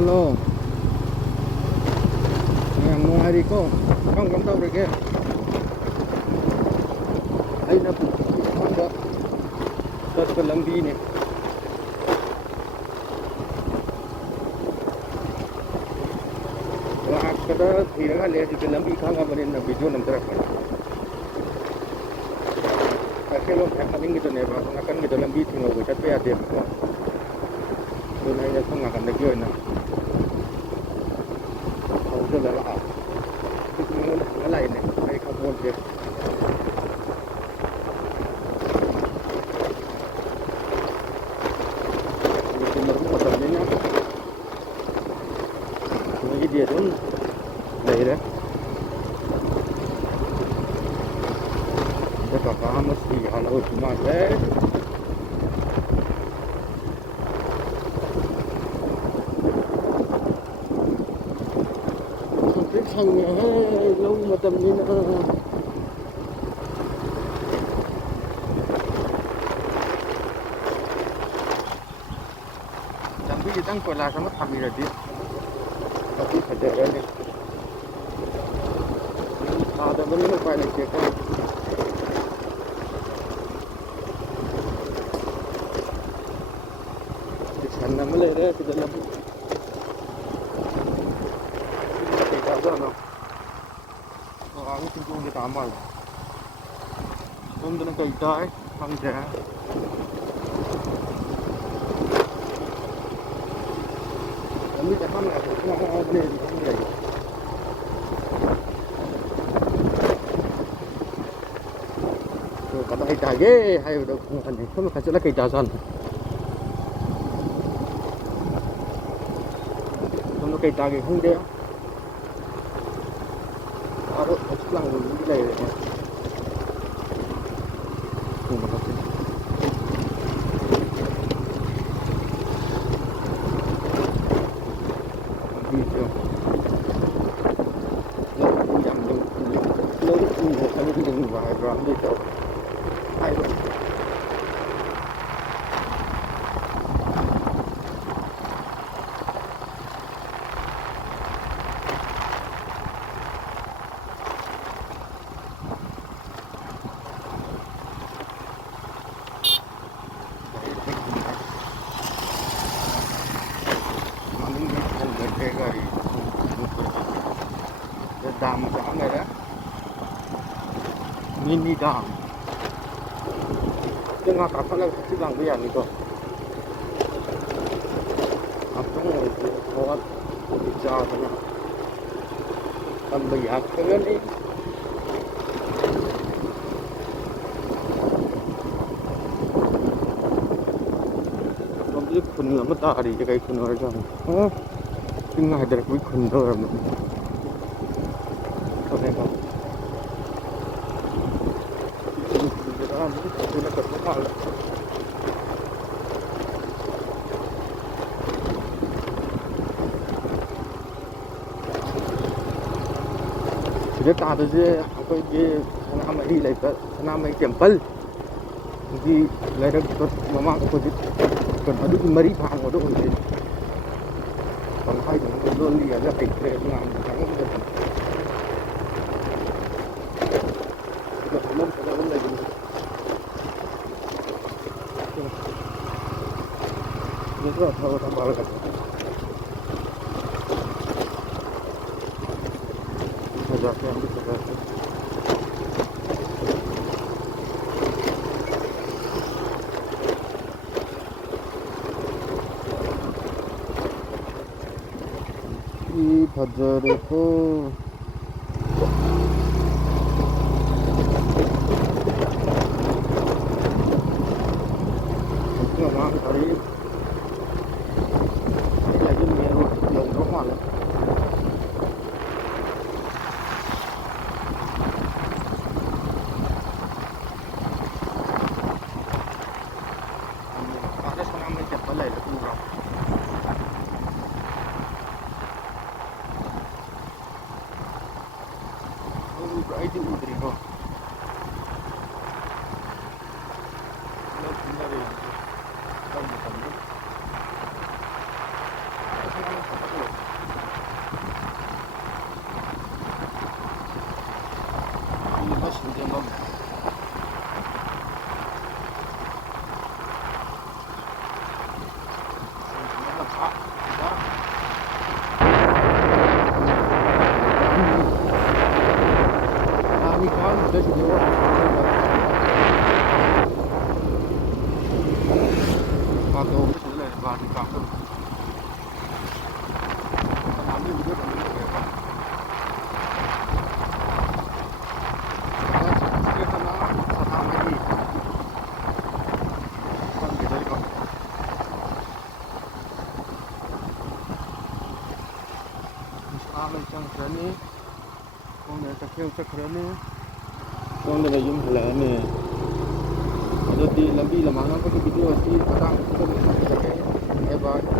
Halo, yang mau hari ko, kamu tahu deh, ayah pun ada satu lambi ini. Wah, kada tidak kali di lambi kanga benin na video nanti apa? Kalau happening gitu nih, akan gitu lambi tinggal buat apa ya dia? Doon ay kung akan lagi yun na. Ang dala ka. Ito mo na malain eh. Ay kapon dia. Ito mo patay niya. Lagi dia doon. Lahir eh. Ito ka mas di halaw tumatay. Thành lâu mà tầm như tapi kita pernah sama kami tadi tapi ada ini ada benar apa yang kita di sana meleleh di dalam no. Ang tingkong ni tama. Doon na kay tay, ang dyan. Kami ta kami ako na ni ni. So kada tay ge, hayo daw kung ano. Kami kasi la kay dasan. Doon kay tay kung dia. Aro lang hindi lay ni. Kung bakit video lâu kami din bahay ground dito ay dam sa kamera mini dam ito nga kapalag sa silang yan ito atong kawat kubitsa ka na tambayag ka yan eh pablik kun nga matari kay kunwar dyan tingnan hadar ko kunwar mo okay ko. Sudah tak ada je apa je sana mai lai ka sana mai temple di lai dak mama ko di kan adu mari phang ko do ni kon hai dong do li ya kai tre ngam thang ko belum belum lagi itu tahu tambah lagi ada yang bisa kasih di bazar itu memang hari lagi meru yang rumah lah. Ada sana mai temple lai la pura. di kampung. Kami juga kami berapa. Kita sama lagi. Kan beda kok. Misalnya macam ni, orang yang cakap ni, orang yang jumpa lah ni. Ada di lebih lama nak pergi video si orang kita ni, eh bah.